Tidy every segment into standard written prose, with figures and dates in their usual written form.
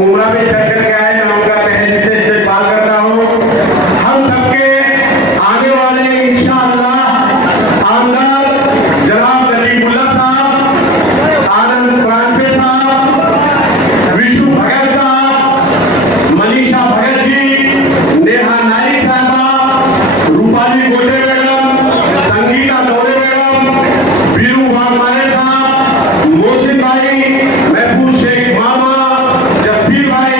मुमरा भी चल करके आए, मैं उनका पहले से इस्तेमाल करता हूँ। हम सबके आने वाले इंशाअल्लाह आमदार जनाब नजीबुल्लाह साहब, आनंद प्रांते साहब, विष्णु भगत साहब, मनीषा भगत जी, नेहा नाइक साहबा, रूपाली गोटे मैडम, संगीता दौरे मैडम, वीरू वाघमारे साहब, मोहसिन भाई, महफूज शेख मामा, जब्बीर भाई,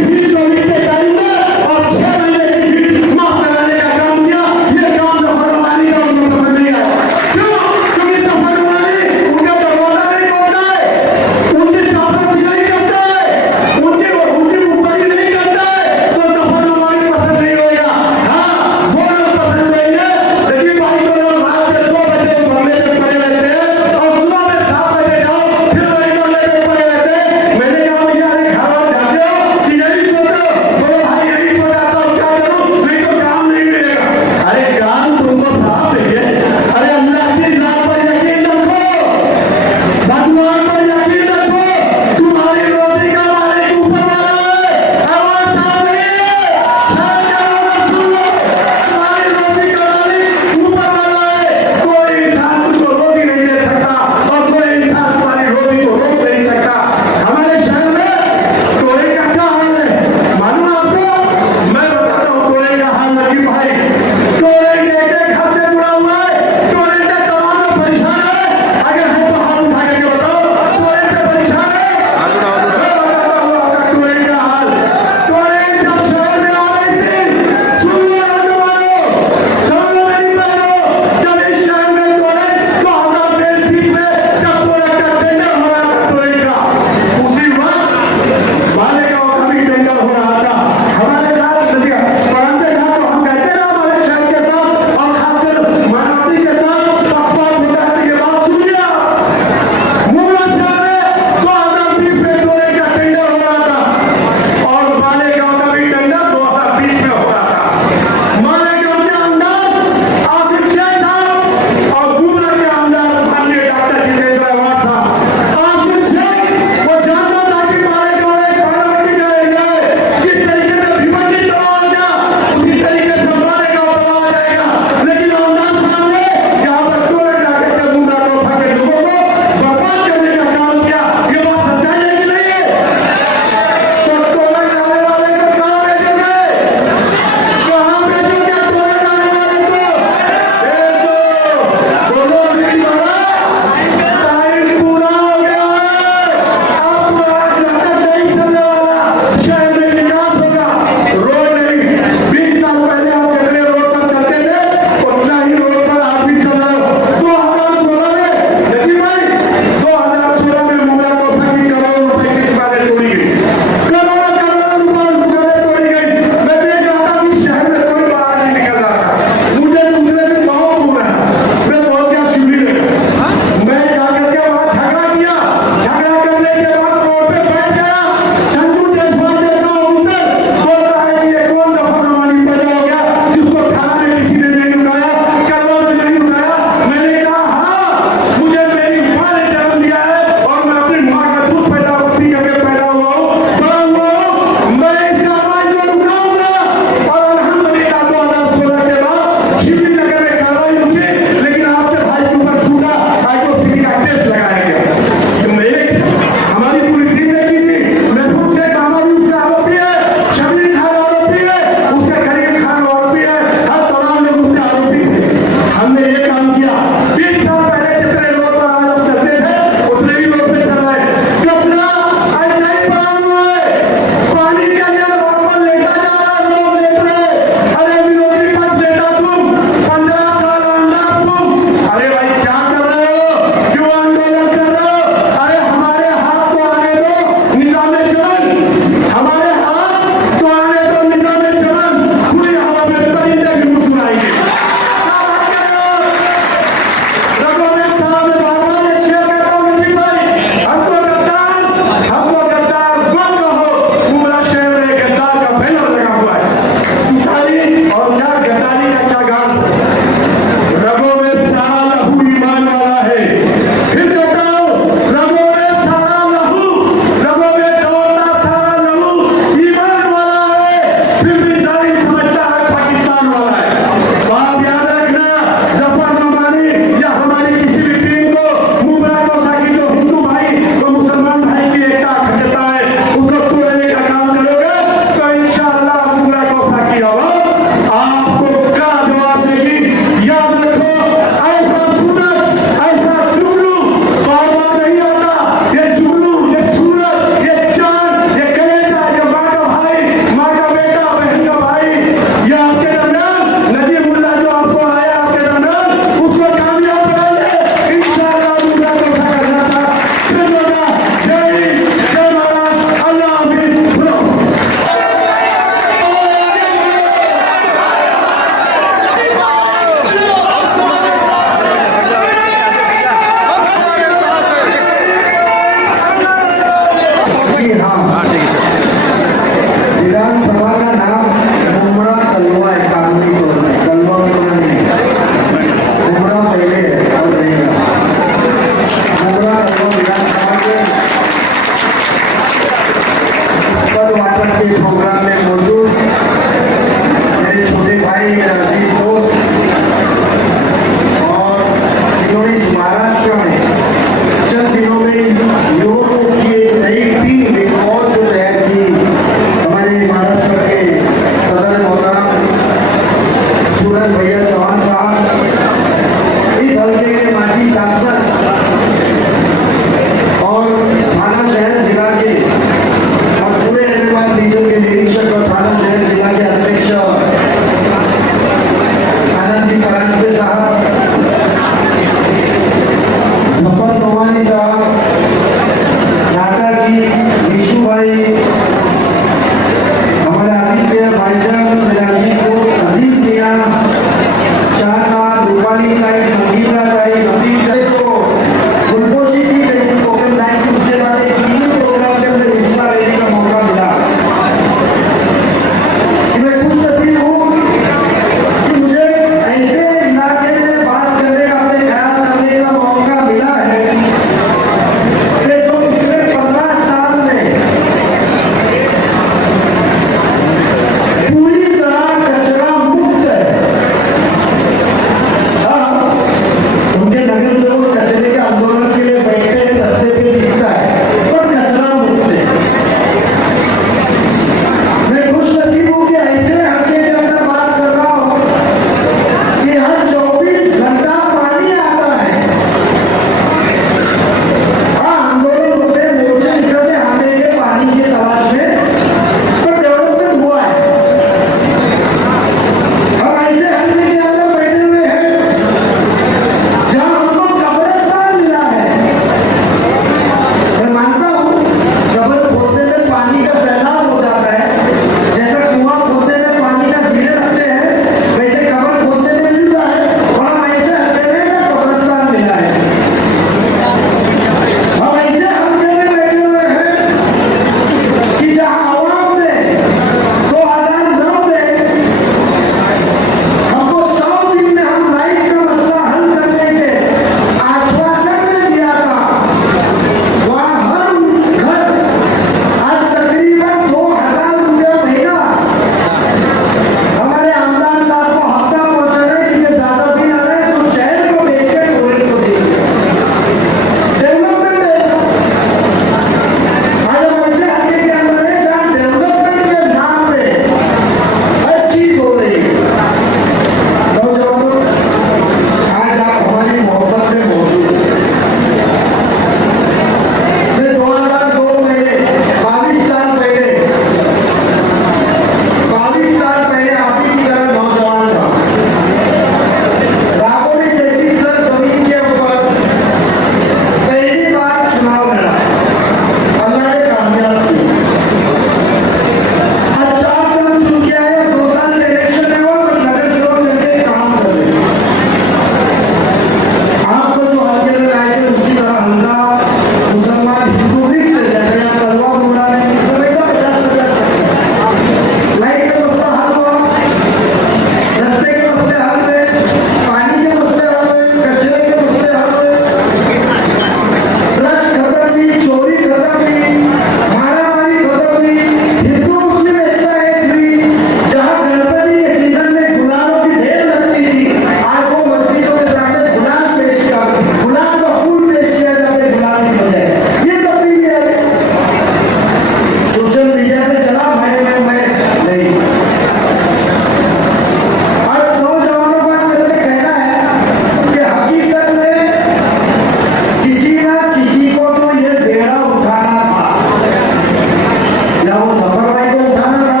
या वो सफर भाई को उठाना था,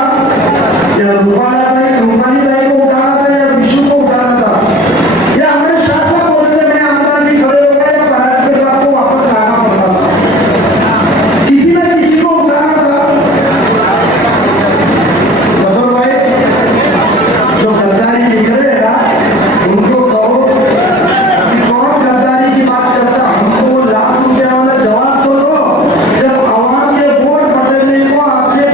या रूपाली भाई को उठाना था, या विष्णु को उठाना था, या हमें शासक बोलते में आमदार भी खड़े हो गए, पराग के साथ को वापस लाना पड़ता था, किसी न किसी को उठाना था। सफर भाई जो गद्दारी लिख रहे ना, उनको कहो कि कौन गद्दारी की बात करता, हमको ₹1,00,000 वाला जवाब तो दो। जब आवाम के वोट बदलने को आपने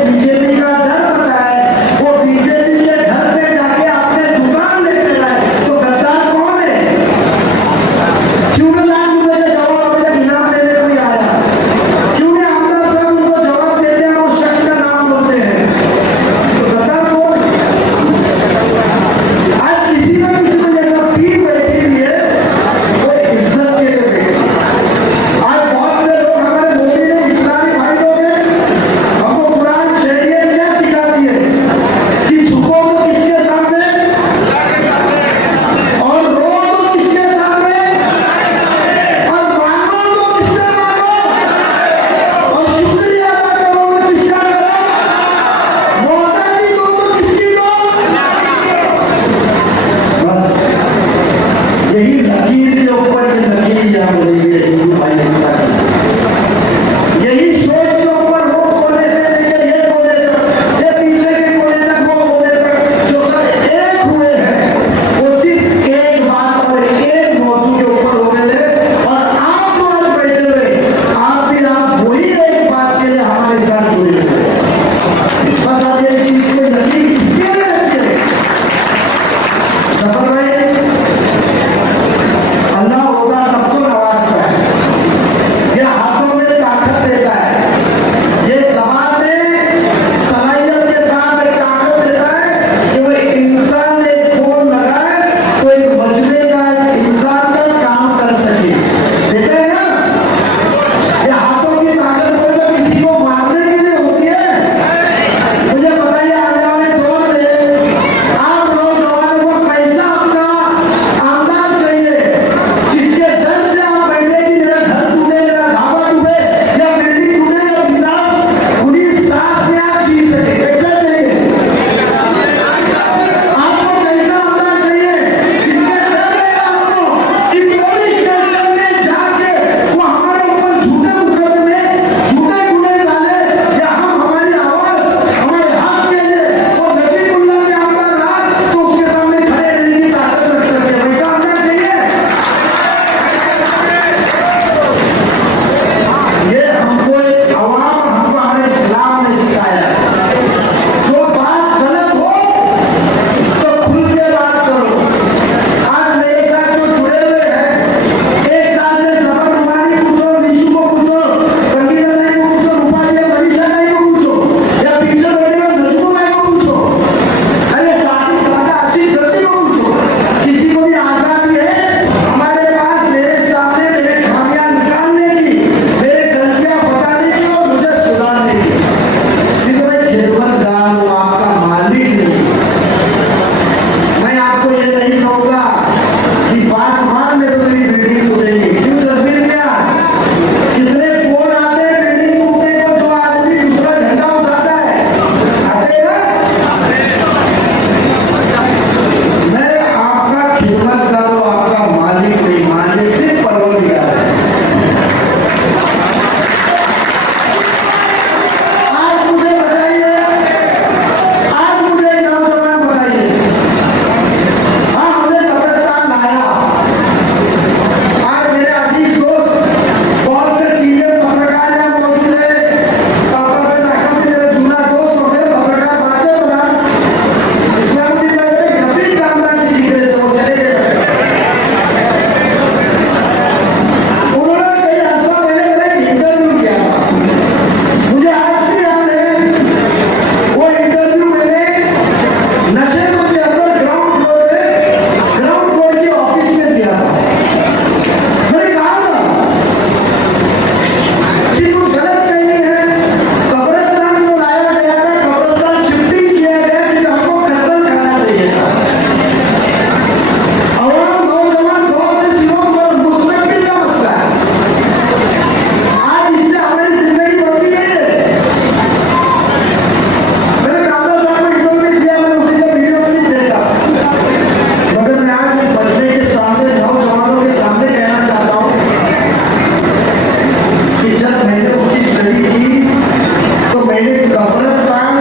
कब्रिस्तान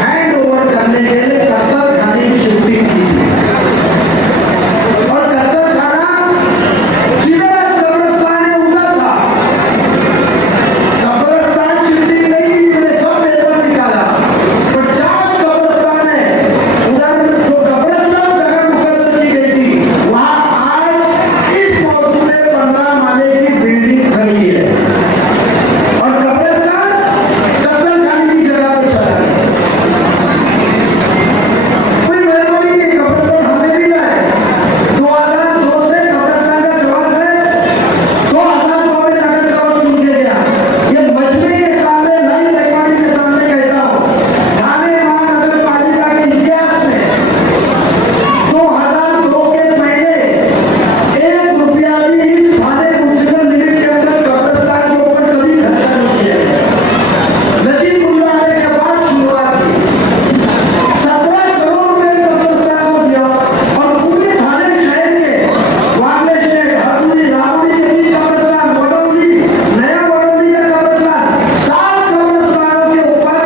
हैंड ओवर करने के लिए कत्तल खाने की शिफ्टिंग की थी। और कत्तल खाना जिधर कब्रिस्तान है उधर था। कब्रिस्तान शिफ्टिंग नहीं की, मैंने सब पेपर निकाला, पर जहाँ कब्रिस्तान है उधर जो कब्रिस्तान जगह मुकर्रर की गई थी वहाँ आज इस मौसम में 15 माले की बिल्डिंग खड़ी है और कब्रिस्तान कत्तल खाने की जगह पे चला है। कोई मेहरबानी नहीं, कब्रिस्तान हमने भी है 2002 से कब्रिस्तान का जवाब है 2002 में नगर जवाब चुन के गया। ये मजमे के सामने नई रेकॉर्डिंग के सामने कहता हूँ, थाने महानगर पालिका के इतिहास में 2002 के पहले 1 रुपया भी इस थाने म्युनिसिपल लिमिट के अंदर कब्रिस्तान के ऊपर कभी खर्चा नहीं किया गया। नजीबुल्लाह आने के बाद शुरुआत की 17 करोड़ रुपए कब्रिस्तान को दिया और पूरे थाने शहर के वाले से हथुड़ी रावड़ी के भी कब्रिस्तान, बड़ौली, नया बड़ौली का कब्रिस्तान, 7 कब्रिस्तानों के ऊपर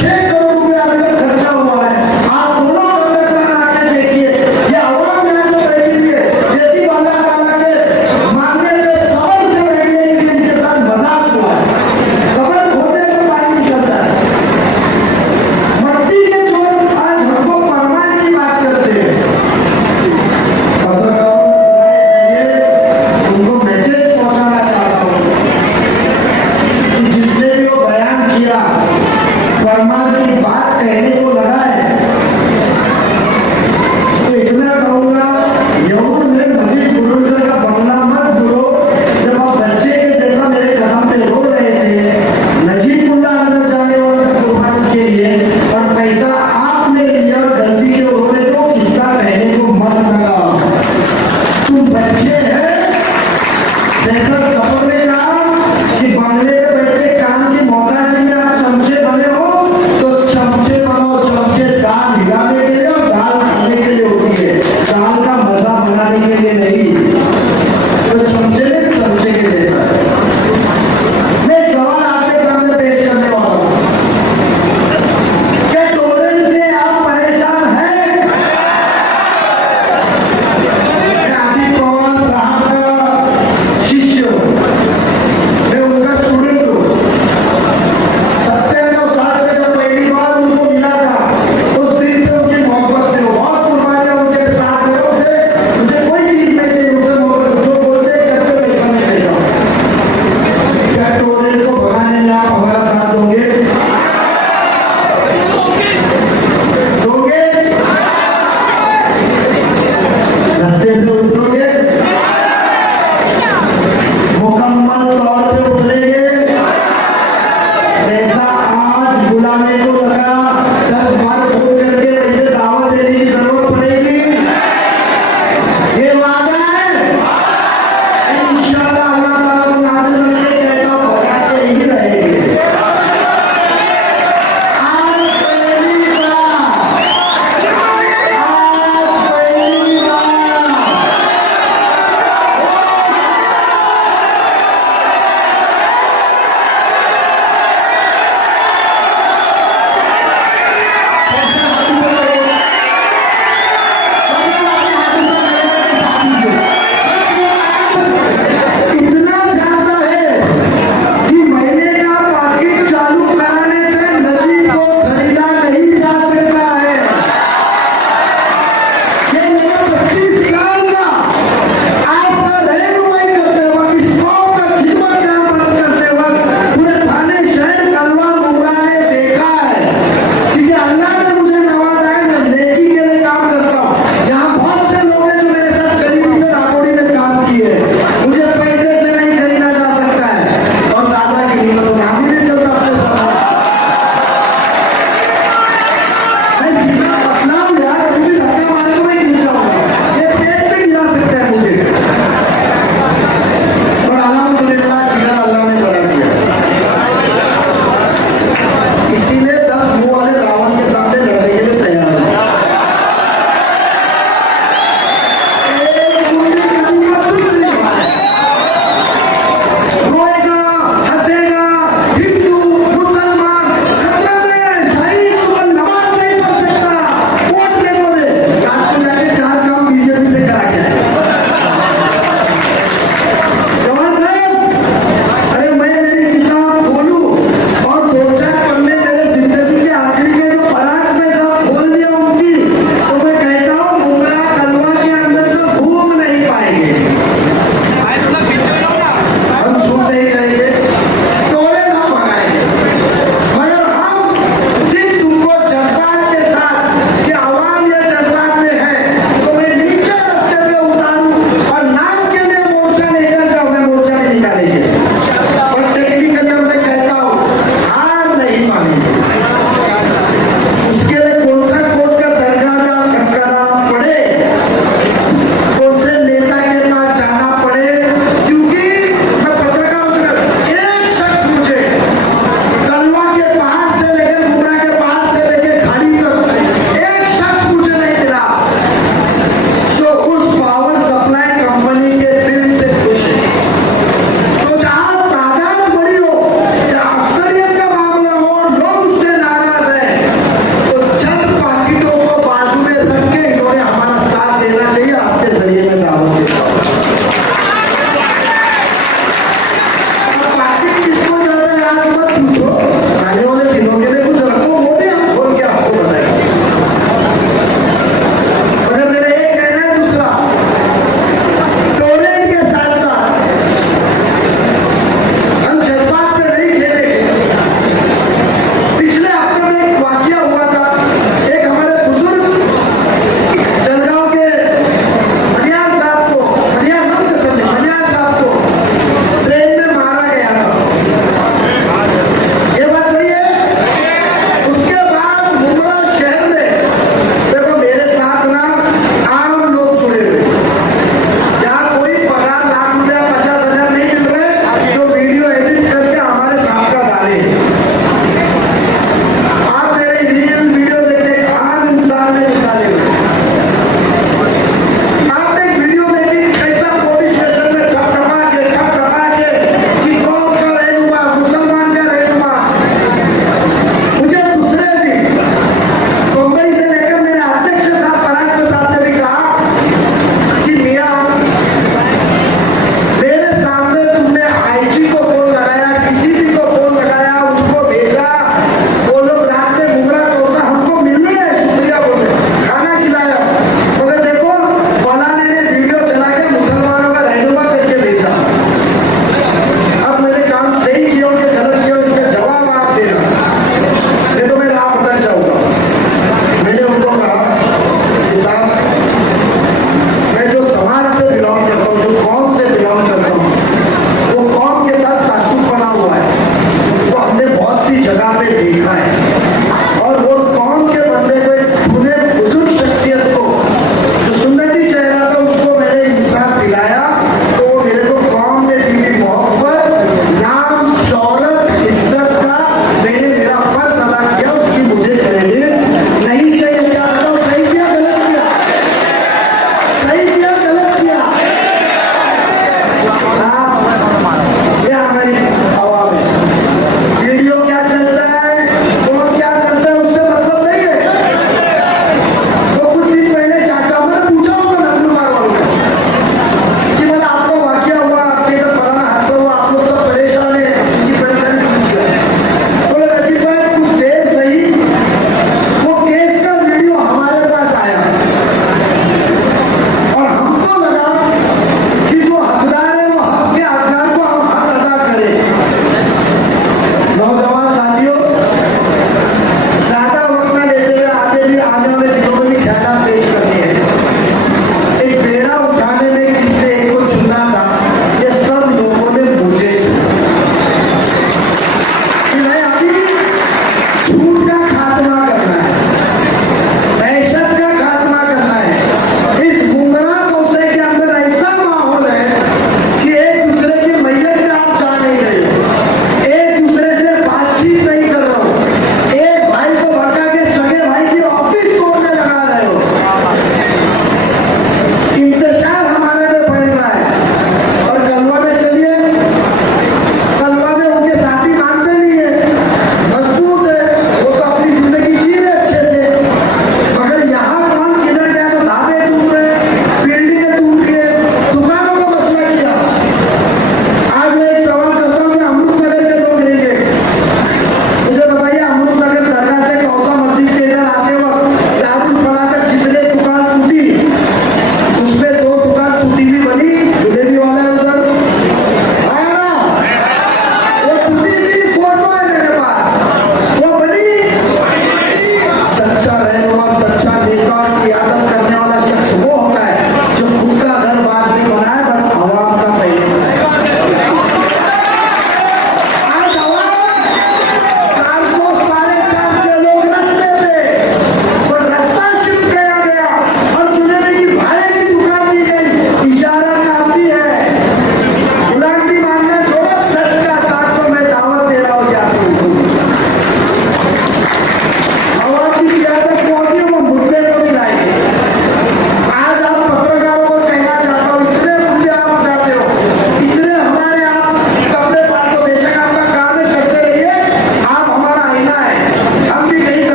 6 करोड़ रुपए अभी तक खर्चा हुआ है। आप दोनों कब्रिस्तान आके देखिए, ये आवाम यहाँ से बैठी हुई है, जैसी अल्लाह ताला के मानने पे सबक से बैठी है कि इनके साथ मजाक हुआ है। कब्र खोदने में पानी निकलता है। मट्टी के चोर आज हमको परवान की बात करते हैं। पत्रकारों के उनको मैसेज पहुंचाना चाहता हूँ कि जिसने भी वो बयान किया परमार की बात कहने को लगा है, तो इतना कहूंगा यहूद में मजीद बुजुर्ग का बंगला मत बोलो। जब आप बच्चे के जैसा मेरे कदम पे रो रहे थे नजीबुल्लाह अंदर जाने वाला था कुर्बानी के लिए और पैसा आपने लिया और गलती के उन्होंने तो किस्सा कहने को मत लगा। तुम बच्चे हैं, जैसा खबर में कहा कि बंगले में बैठे काम की मौका चाहिए, आप चमचे बने हो तो चमचे बनो,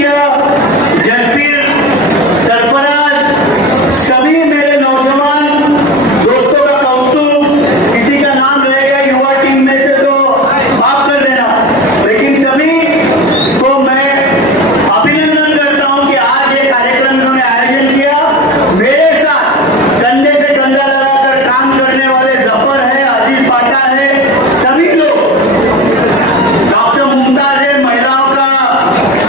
मुखिया, जसवीर, सरफराज, सभी मेरे नौजवान दोस्तों का कौतुक, किसी का नाम रह गया युवा टीम में से तो माफ कर देना, लेकिन सभी को मैं अभिनंदन करता हूं कि आज ये कार्यक्रम इन्होंने आयोजन किया। मेरे साथ कंधे से कंधा लगाकर काम करने वाले जफर है, अजीत पाटा है, सभी लोग, डॉक्टर मुमताज है, महिलाओं का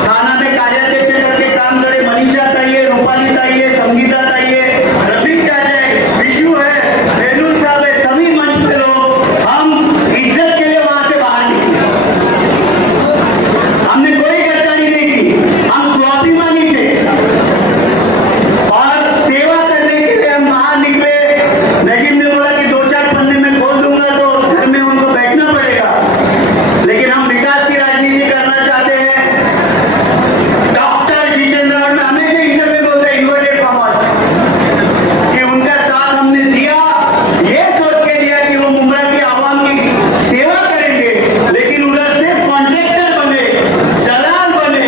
थाना में कार्यालय से करके काम करे, मनीषा ताई है, रूपाली ताई है, संगीता ताई है, रफीक चाचा है, विशु है, बेनूर साहब है, सभी मंच पे लोग, हम इज्जत के लिए वहां से बाहर निकले। हमने कोई गद्दारी नहीं की, हम स्वाभिमानी थे और सेवा करने के लिए हम बाहर निकले। नजीम ने बोला कि 2-4 पन्ने में खोल दूंगा तो घर में उनको बैठना पड़ेगा, लेकिन हम विकास की राजनीति करना चाहते हैं। डॉक्टर जितेंद्र रावत में हमेशा इंटरव्यू बोलते हैं इन्वर्टेड कॉमर्स कि उनका साथ हमने दिया, ये सोच के दिया कि वो मुंबई की आवाम की सेवा करेंगे, लेकिन उधर से कॉन्ट्रैक्टर बने, दलाल बने,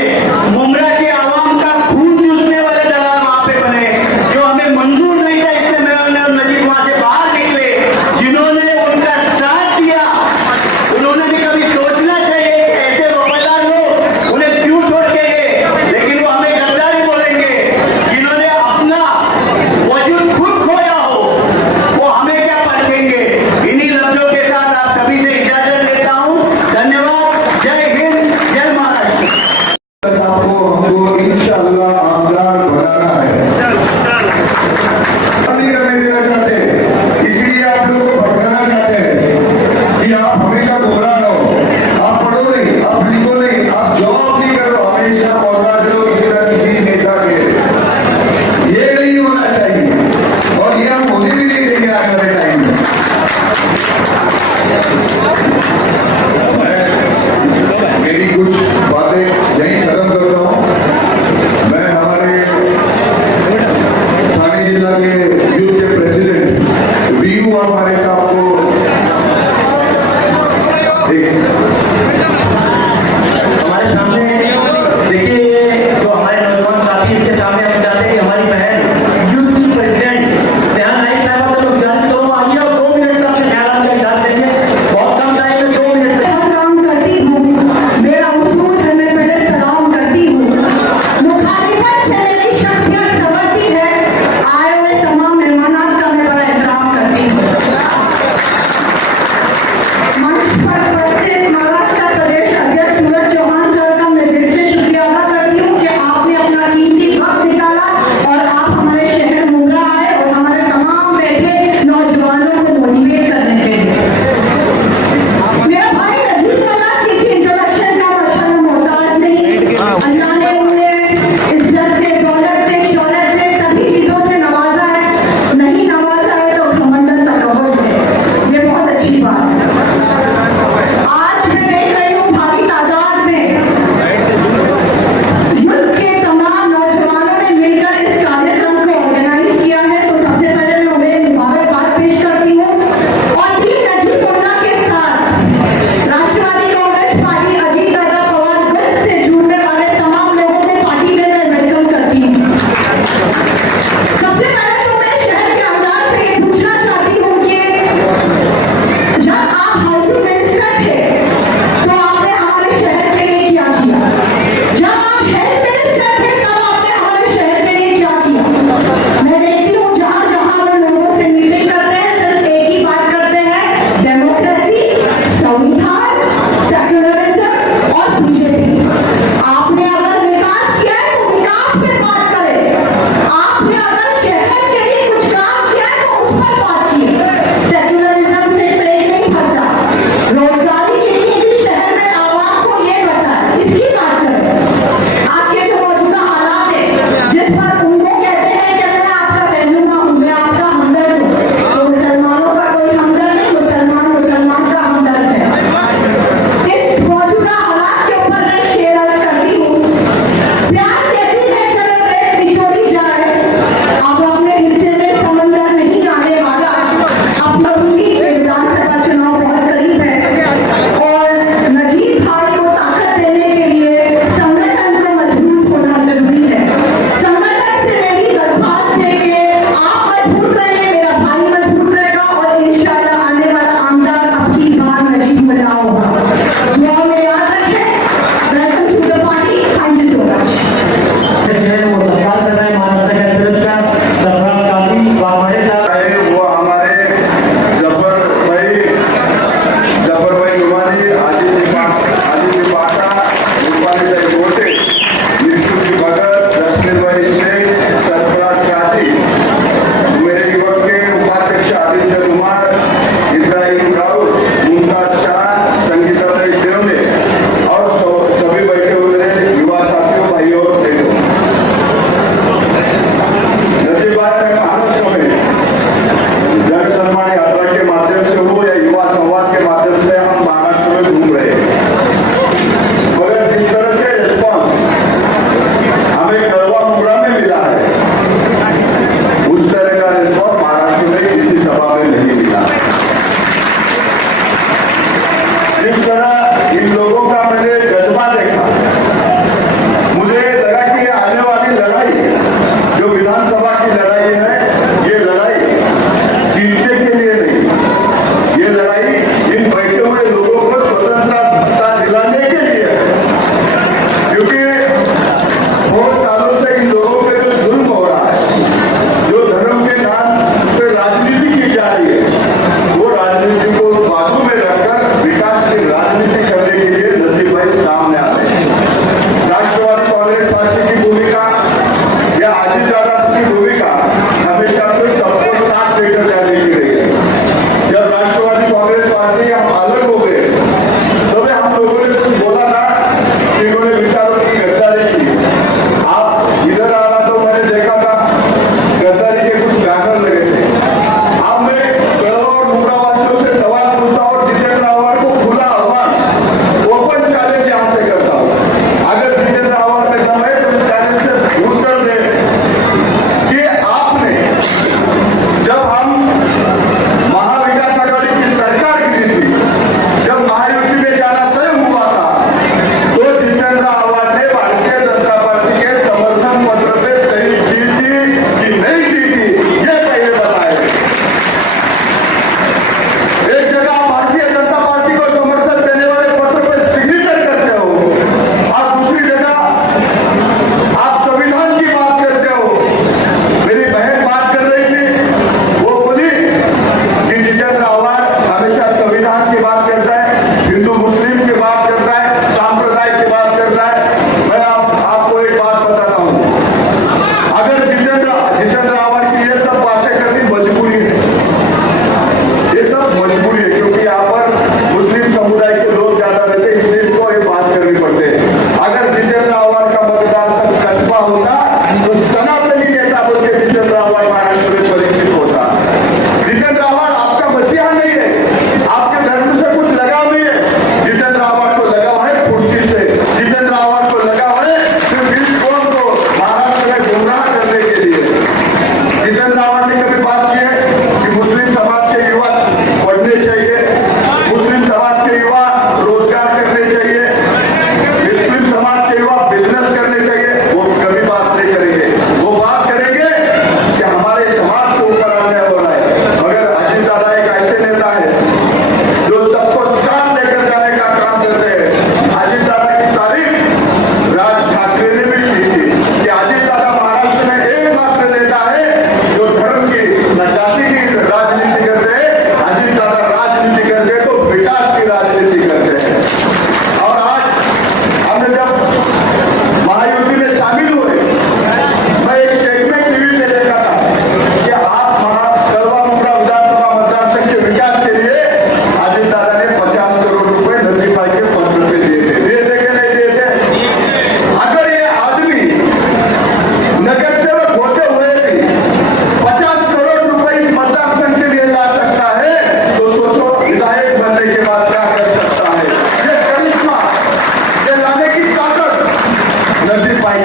मुंबई की आवाम का खून चूसने वाले दलाल वहां पे बने, जो हमें मंजूर नहीं था। इसलिए मैं और नजीब वहां से बाहर निकले। जिन्होंने उनका साथ दिया उन्होंने भी कभी सोचना चाहिए कि ऐसे वफादार लोग उन्हें क्यों छोड़ के गए, लेकिन वो हमें गद्दारी बोलेंगे। जिन्होंने अपना वजूद खुद खोया हो वो हमें क्या परखेंगे। इन्हीं लफ्जों के साथ आप सभी से इजाजत लेता हूं। धन्यवाद। जय हिंद, जय महाराष्ट्र। आपको हमको इंशाअल्लाह आमदार बनाना है, नहीं करने देना चाहते, इसलिए आप लोगों को भटकाना चाहते हैं कि आप हमेशा गुमराह रहो, आप पढ़ो नहीं, आप लिखो नहीं, आप जॉब नहीं करो, हमेशा मोहताज रहो किसी न किसी नेता के। ये नहीं होना चाहिए और ये हम होने भी नहीं देंगे आने वाले टाइम में। मैं मेरी कुछ बातें यहीं खत्म करता हूँ। मैं हमारे थाने जिला के यूथ के प्रेसिडेंट वीरू हमारे साहब को हमारे सामने देखिए, जो हमारे नौजवान साथी इसके सामने हम चाहते हैं कि हमारी बहन यूथ की प्रेसिडेंट ध्यान नाइक साहब से लोग जांच करो, आइए और 2 मिनट का अपने ख्याल का इजहार देंगे। बहुत कम टाइम में 2 मिनट में सलाम करती हूँ, मेरा उसूल है, मैं पहले सलाम करती हूँ। मुखालिफत से मेरी शख्सियत संवरती है। आए हुए तमाम मेहमानात का मैं बड़ा एहतराम करती हूँ। मंच पर उपस्थित महाराष्ट्र प्रदेश अध्यक्ष सूरज चौहान सर का मैं दिल से शुक्रिया अदा करती हूँ कि आपने अपना कीमती वक्त निकाला और आप हमारे शहर मुंब्रा आए और हमारे तमाम बैठे नौजवानों को मोटिवेट करने के लिए। मेरा भाई नजीब मल्लाक किसी इंट्रोडक्शन का मशहूर मोहताज नहीं। अल्लाह ने उन्हें इज्जत से, दौलत से, शौहरत से, सभी चीजों से नवाजा है। नहीं नवाजा है तो घमंड तकब्बुर से। ये बहुत अच्छी बात है। आज मैं देख रही हूँ भारी तादाद में युद्ध के तमाम नौजवानों ने मिलकर इस कार्यक्रम को ऑर्गेनाइज किया है, तो सबसे पहले मैं उन्हें मुबारकबाद पेश करती हूँ और टीम नजीब मुल्ला के साथ राष्ट्रवादी कांग्रेस पार्टी अजीत दादा पवार गढ़ से जुड़ने वाले तमाम लोगों को पार्टी में मैं वेलकम करती हूँ। सबसे पहले तो मैं शहर के अंदाज से ये पूछना चाहती हूँ कि जब आप हाउसिंग मिनिस्टर थे तो आपने हमारे शहर के लिए क्या किया? जब आप हेल्थ मिनिस्टर थे तब आपने हमारे शहर के लिए क्या किया? मैं देखती हूँ जहाँ जहाँ वो लोगों से मीटिंग करते हैं सिर्फ एक ही बात करते हैं, डेमोक्रेसी, संविधान, सेक्युलरिज्म और बीजेपी। आपने अगर विकास किया है तो विकास पे बात करें। आपने अगर शहर के लिए कुछ काम किया है तो उस पर बात कीजिए। सेक्युलरिज्म से पेट नहीं भरता, रोजगारी के लिए भी शहर में आवाम को ये बता है, इसकी बात करें। आपके जो मौजूदा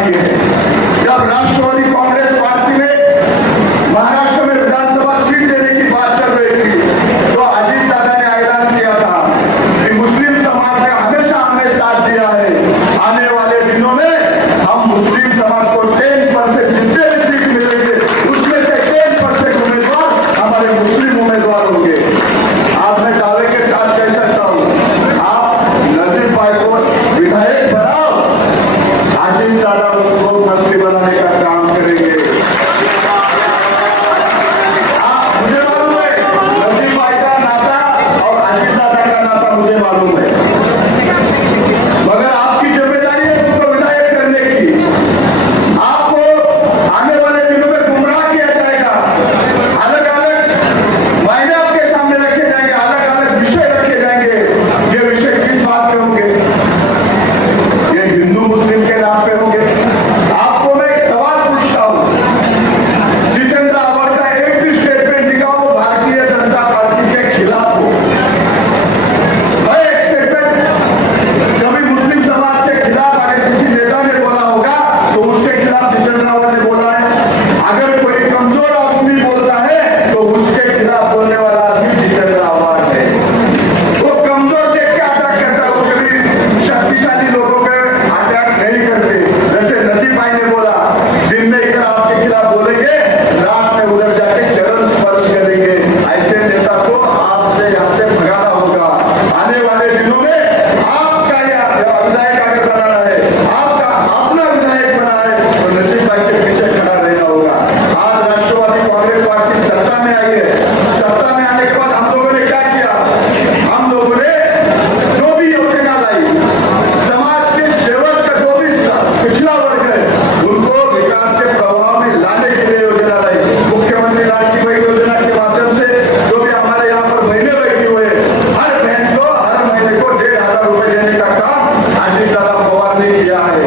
की है। जब राष्ट्रवादी कांग्रेस पार्टी में महाराष्ट्र में विधानसभा सीट देने की बात चल रही थी तो अजीत दादा ने ऐलान किया था कि मुस्लिम समाज ने हमेशा हमें साथ दिया है, आने वाले दिनों में हम मुस्लिम समाज को 10% जितने भी सीट मिलेंगे उसमें से 10% उम्मीदवार हमारे मुस्लिम उम्मीदवार होंगे। आप मैं दावे के साथ कह सकता हूं, आप नजीब भाई को विधायक बनाओ, अजीत दादा उनको मंत्री बनाने का काम करेंगे। मुझे मालूम है नजीब भाई का नाता और अजीत दादा का नाता मुझे मालूम है, मगर आपकी जिम्मेदारी है उनको विधायक करने की। आपको आने वाले दिनों में गुमराह किया जाएगा, अलग अलग मायने आपके सामने रखे जाएंगे, अलग अलग विषय रखे जाएंगे। ये विषय किस बात पे होंगे? ये हिंदू मुस्लिम के नाम पे होंगे। आपको मैं एक सवाल पूछता हूं, जितेंद्र आव्हाड का एक भी स्टेटमेंट दिखाओ भारतीय जनता पार्टी के खिलाफ हो। एक स्टेटमेंट कभी मुस्लिम समाज के खिलाफ अगर किसी नेता ने बोला होगा तो उसके खिलाफ जितेंद्र आव्हाड ने बोला है। अगर कोई कमजोर आदमी बोलता है तो उसके खिलाफ बोलने वाला आदमी जितेंद्र आव्हाड है। वो कमजोर देख के अटैक करता है, वो कभी शक्तिशाली लोगों पे अटैक नहीं करते। जैसे नजीब भाई ने बोला दिन में इधर आपके खिलाफ बोलेंगे, रात में उधर जाके चरण स्पर्श करेंगे। ऐसे नेता को आपसे यहाँ से भगाना होगा। आने वाले दिनों में आपका विधायक आगे बनाना है, आपका अपना विधायक बना है तो नजीब भाई के पीछे खड़ा रहना होगा। आज राष्ट्रवादी कांग्रेस पार्टी सत्ता में आई है, सत्ता में आने के बाद हम लोगों ने क्या किया? हम लोगों ने जो भी योजना लाई, समाज के सेवक का जो भी पिछड़ा वर्ग है उनको विकास के प्रभाव में लाने के लिए योजना लाई। मुख्यमंत्री लाडली बहन योजना के माध्यम से जो भी हमारे यहाँ पर बहने बैठी हुए हर बहन को हर महीने को 1,500 रुपए देने का काम अजीत दादा पवार ने किया है।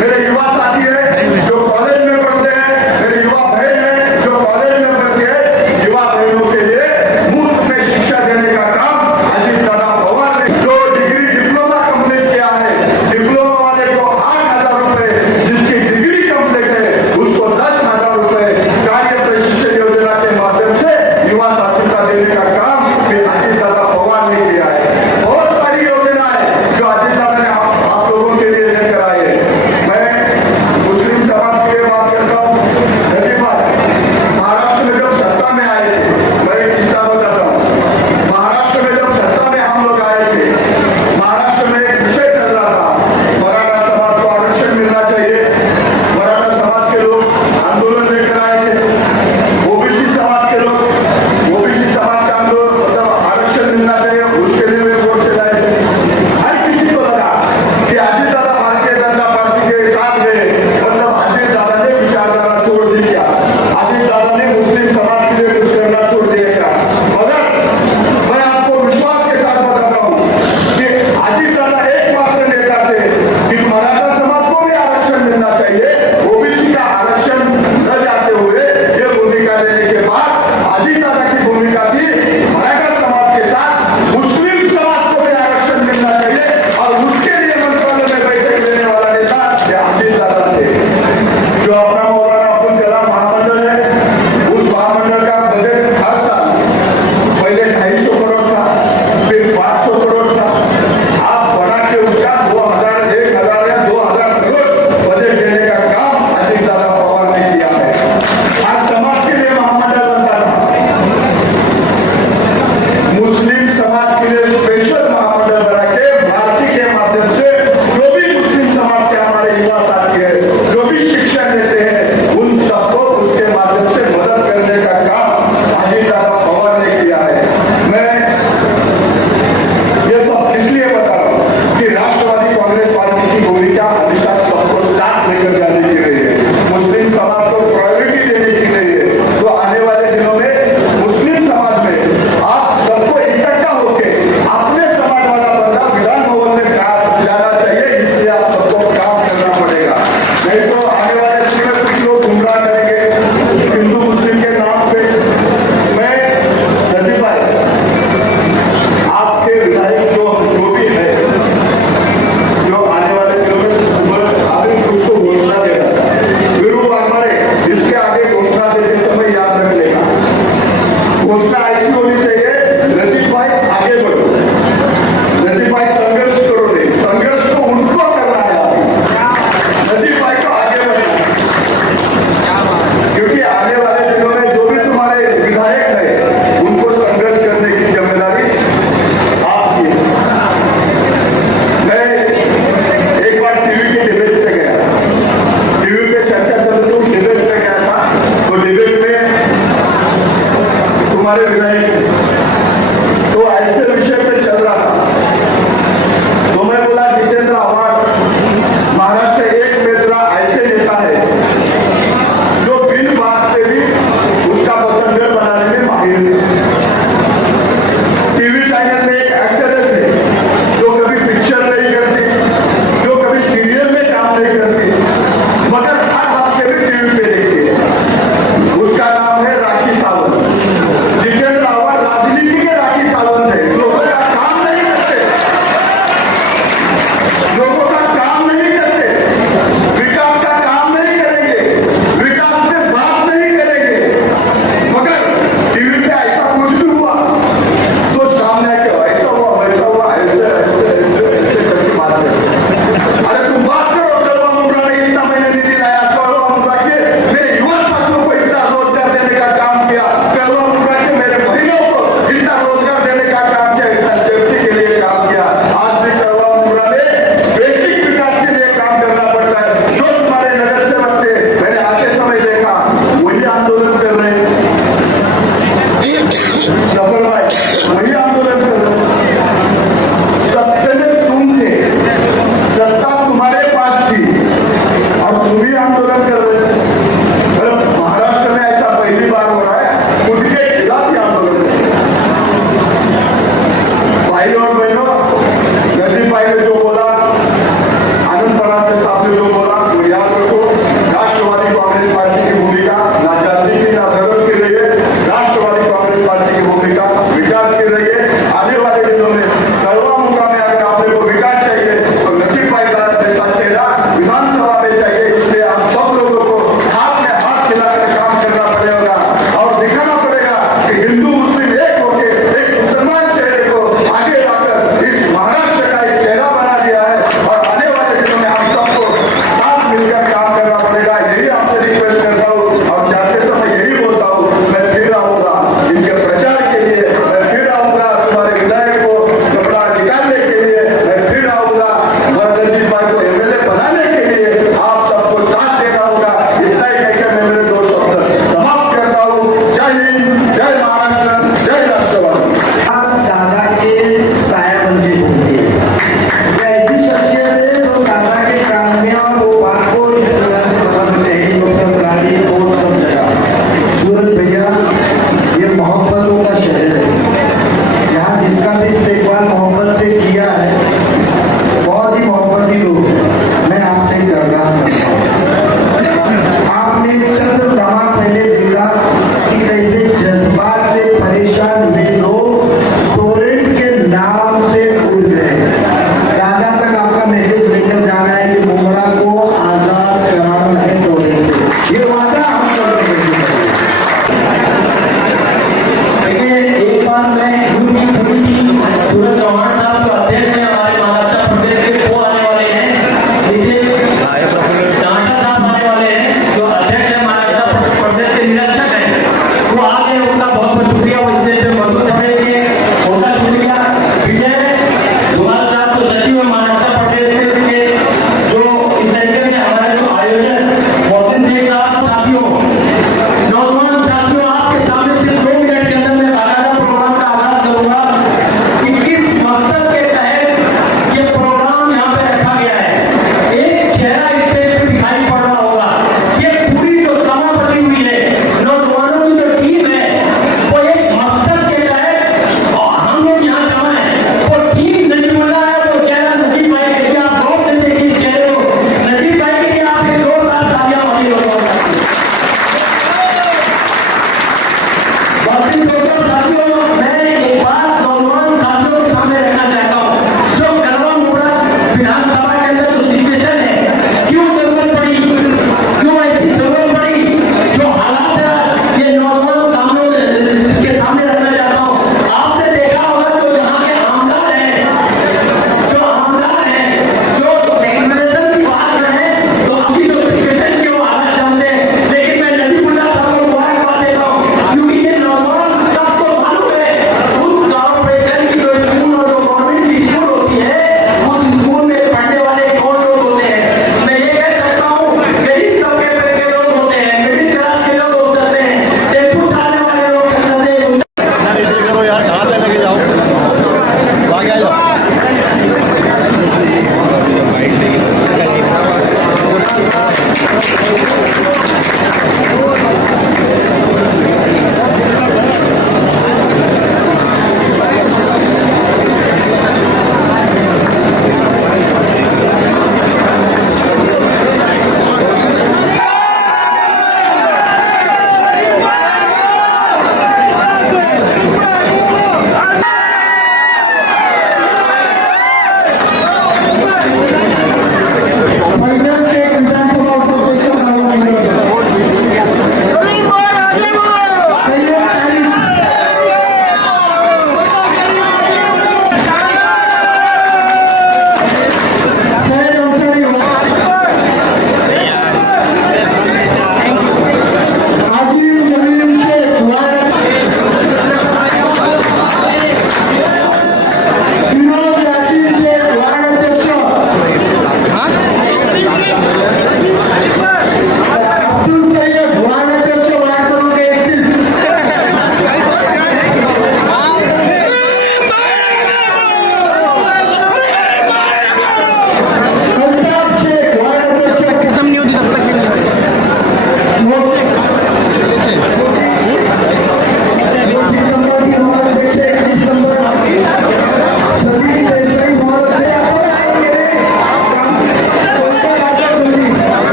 मेरे युवा साथी है जो कॉलेज में पढ़ते हैं, मेरे युवा बहन है जो कॉलेज में पढ़ते हैं, युवा बहनों के लिए मुफ्त में शिक्षा देने का काम अजीत दादा पवार ने। जो डिग्री डिप्लोमा कंप्लीट किया है, डिप्लोमा वाले को 8,000 रुपए, जिसकी डिग्री कंप्लीट है उसको 10,000 रुपए कार्य प्रशिक्षण योजना के माध्यम से युवा साथी का देने का काम भी अजीत दादा पवार ने किया है। बहुत सारी योजना है जो अजीत दादा ने आप लोगों के लिए लेकर आए हैं। मैं मुस्लिम समाज के लिए बात करता हूँ। नजीब भाई महाराष्ट्र में जब सत्ता में आए थे, मैं एक किस्सा बताता हूँ। महाराष्ट्र में जब सत्ता में हम लोग आए थे, महाराष्ट्र में एक विषय चल रहा था, मराठा समाज को आरक्षण मिलना चाहिए। मराठा समाज के लोग आंदोलन लेकर आए थे, ओबीसी समाज के लोग, ओबीसी समाज का आंदोलन मतलब आरक्षण मिलना चाहिए, उसके लिए वे वोट चलाए थे। हर किसी को लगा कि अजीत दादा भारतीय जनता पार्टी के साथ में, मतलब अजीत दादा ने विचारधारा छोड़ दी क्या, अजीत दादा ने मुस्लिम समाज के लिए कुछ करना छोड़ दिया क्या। मगर मैं आपको विश्वास के साथ बताता हूँ कि अजीत दादा एकमात्र नेता थे कि मराठा समाज को भी आरक्षण मिलना चाहिए, ओबीसी का आरक्षण न जाते हुए ये भूमिका लेने के बाद अजीत दादा की भूमिका थी मराठा समाज के साथ मुस्लिम समाज को भी आरक्षण मिलना चाहिए और उसके लिए मंत्रालय में बैठक लेने वाला नेता ये अजीत दादा थे। जो अपना मौलाना अब्दुल कलाम महामंडल है, उस महामंडल का बजट हर साल पहले 250 करोड़ था, फिर 500 करोड़ था। आप बढ़ा के उसका 2,000, 1,000 या 2,000 करोड़ बजट देने का काम अजीत दादा पवार ने किया है। आंदोलन कर रहे थे। मतलब महाराष्ट्र में ऐसा पहली बार हो रहा है, उनके खिलाफ ही आंदोलन कर रहे हैं। भाई और बहनों, नजीब भाई ने जो बोला, आनंद फडणवीस साहब ने जो बोला, वो याद रखो। राष्ट्रवादी कांग्रेस पार्टी की भूमिका ना जाति की ना धर्म की रही है। राष्ट्रवादी कांग्रेस पार्टी की भूमिका विकास की रही है। आने वाले दिनों में करवा मुका में अगर आपने को विकास चाहिए तो नजीब भाई का जैसा चेहरा विधानसभा में चाहिए। इसलिए आप सब लोगों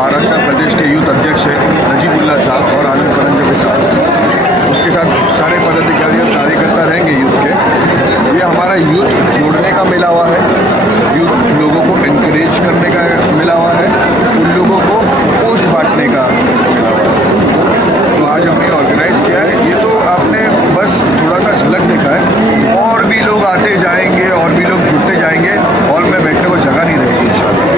महाराष्ट्र प्रदेश के यूथ अध्यक्ष है नजीबुल्ला साहब और आलम करंजा के साथ, उसके साथ सारे पदाधिकारी और कार्यकर्ता रहेंगे यूथ के। ये हमारा यूथ जोड़ने का मिला हुआ है, यूथ लोगों को इनकरेज करने का मिला हुआ है, उन लोगों को पोस्ट बांटने का मिला हुआ है। तो आज हमने ऑर्गेनाइज किया है। ये तो आपने बस थोड़ा सा झलक देखा है, और भी लोग आते जाएंगे और भी लोग जुड़ते जाएंगे, हॉल में बैठने को जगह नहीं रहेगी इंशाल्लाह।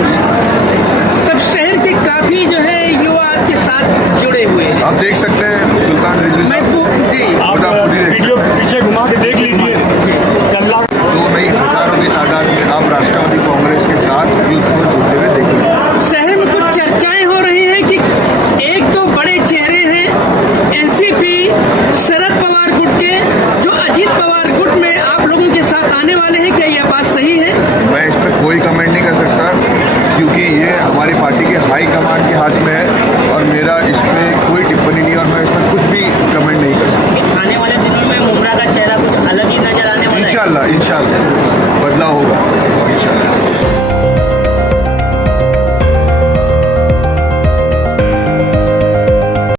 तब शहर के काफी जो है युवा आपके साथ जुड़े हुए हैं। आप देख सकते हैं सुल्तान रिजवी मैं साहब, जी आप वीडियो पीछे घुमा के देख लीजिए। 2 नहीं हजारों की तादाद में आप राष्ट्रवादी कांग्रेस के साथ यूथ को जुड़ते हुए देखेंगे। शहर में कुछ चर्चाएं हो रही हैं कि एक दो बड़े चेहरे हैं एनसीपी शरद पवार गुट के, जो अजीत पवार गुट में आप लोगों के साथ आने वाले हैं। क्या यह बात सही है? मैं इस पर कोई कमेंट नहीं कर सकता, क्योंकि ये हमारी पार्टी के हाई कमान के हाथ में है और मेरा इस पर कोई टिप्पणी नहीं, और मैं इस पर कुछ भी कमेंट नहीं कर सकता। आने वाले दिनों में मुमरा का चेहरा कुछ अलग ही नजर आने वाला है। इंशाल्लाह बदलाव होगा इंशाल्लाह।